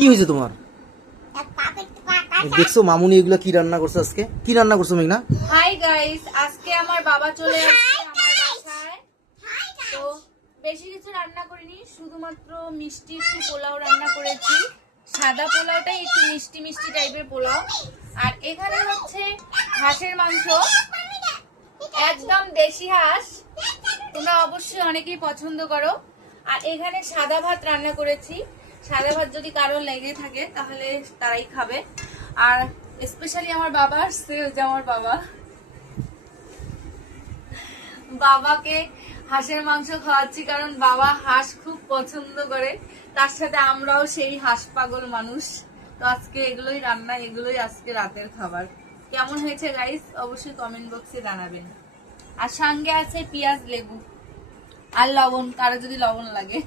কি হয়েছে তোমার? দেখছো মামুনি এগুলো কি রান্না করছে আজকে? কি রান্না করছো মেঘনা? হাই গাইস, আজকে আমার বাবা চলে আসছে আমার বাসায়। তো বেশি কিছু রান্না করিনি, শুধুমাত্র মিষ্টি একটু পোলাও রান্না করেছি। সাদা পোলাওটাই একটু মিষ্টি মিষ্টি টাইপের পোলাও। আর এখানে হচ্ছে হাঁসের মাংস, একদম দেশি হাঁস, তোমরা অবশ্যই অনেকেই পছন্দ করো। আর এখানে সাদা ভাত রান্না করেছি। সাদা ভাত যদি কারো লেগে থাকে তাহলে তারাই খাবে। আর স্পেশালি আমার বাবা আসছে, ওই যে আমার বাবাকে হাঁসের মাংস খাওয়াচ্ছি, কারণ বাবা হাঁস খুব পছন্দ করে। তার সাথে আমরাও সেই হাঁস পাগল মানুষ। তো আজকে এগুলোই রান্না, এগুলোই আজকে রাতের খাবার। কেমন হয়েছে গাইস অবশ্যই কমেন্ট বক্সে জানাবেন। আর সঙ্গে আছে পেঁয়াজ, লেবু আর লবণ, কারো যদি লবণ লাগে।